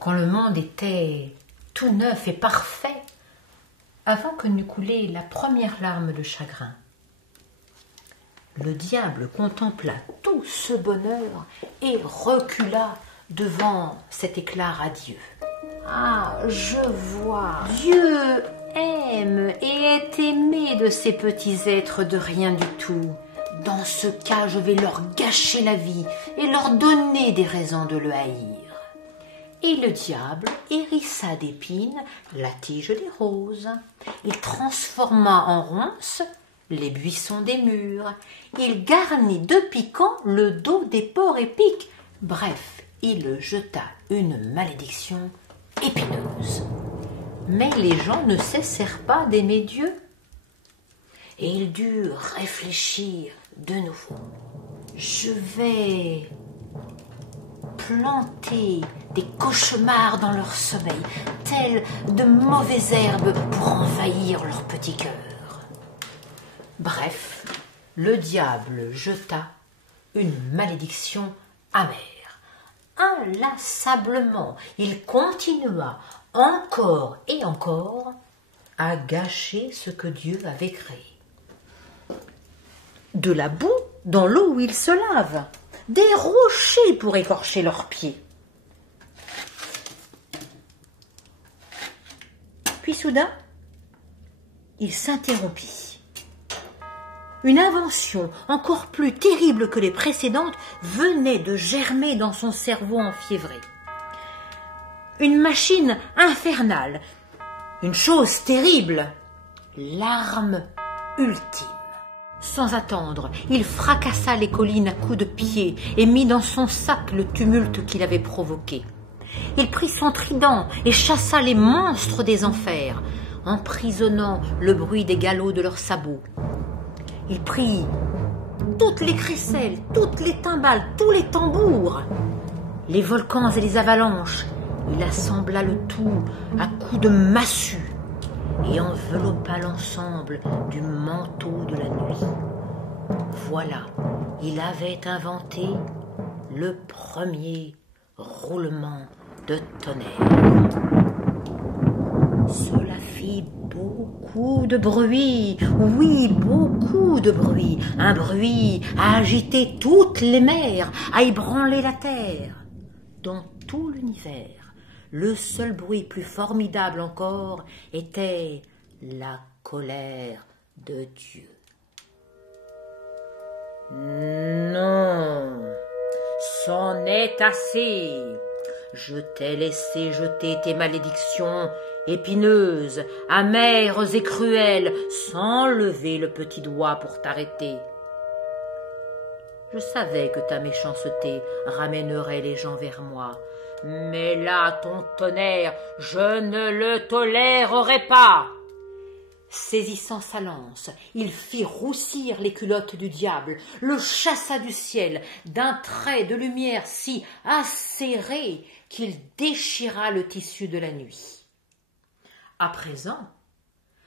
quand le monde était tout neuf et parfait, avant que n'eût coulé la première larme de chagrin. Le diable contempla tout ce bonheur et recula devant cet éclat radieux. Ah, je vois, Dieu aime et est aimé de ces petits êtres de rien du tout. Dans ce cas, je vais leur gâcher la vie et leur donner des raisons de le haïr. Et le diable hérissa d'épines la tige des roses. Il transforma en ronces les buissons des murs. Il garnit de piquants le dos des porcs épiques. Bref, il jeta une malédiction épineuse. Mais les gens ne cessèrent pas d'aimer Dieu. Et ils durent réfléchir de nouveau. Je vais planter des cauchemars dans leur sommeil, tels de mauvaises herbes pour envahir leur petit cœur. Bref, le diable jeta une malédiction amère. Inlassablement, il continua encore et encore à gâcher ce que Dieu avait créé. De la boue dans l'eau où ils se lavent, des rochers pour écorcher leurs pieds. Puis soudain, il s'interrompit. Une invention encore plus terrible que les précédentes venait de germer dans son cerveau enfiévré. Une machine infernale, une chose terrible, l'arme ultime. Sans attendre, il fracassa les collines à coups de pied et mit dans son sac le tumulte qu'il avait provoqué. Il prit son trident et chassa les monstres des enfers, emprisonnant le bruit des galops de leurs sabots. Il prit toutes les crécelles, toutes les timbales, tous les tambours, les volcans et les avalanches. Il assembla le tout à coups de massue et enveloppa l'ensemble du manteau de la nuit. Voilà, il avait inventé le premier roulement de tonnerre. Cela fit beaucoup de bruit, oui, beaucoup de bruit. Un bruit à agiter toutes les mers, à ébranler la terre. Dans tout l'univers, le seul bruit plus formidable encore était la colère de Dieu. Non, c'en est assez. Je t'ai laissé jeter tes malédictions épineuses, amères et cruelles, sans lever le petit doigt pour t'arrêter. Je savais que ta méchanceté ramènerait les gens vers moi. Mais là, ton tonnerre, je ne le tolérerai pas. Saisissant sa lance, il fit roussir les culottes du diable, le chassa du ciel d'un trait de lumière si acéré qu'il déchira le tissu de la nuit. À présent,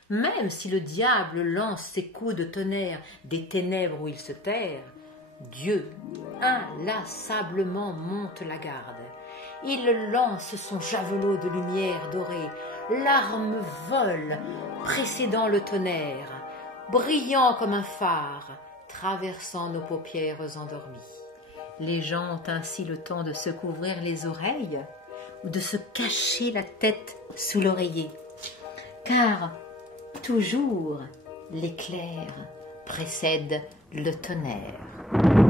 même si le diable lance ses coups de tonnerre des ténèbres où il se terre, Dieu inlassablement monte la garde. Il lance son javelot de lumière dorée, l'arme vole, précédant le tonnerre, brillant comme un phare, traversant nos paupières endormies. Les gens ont ainsi le temps de se couvrir les oreilles ou de se cacher la tête sous l'oreiller, car toujours l'éclair précède le tonnerre.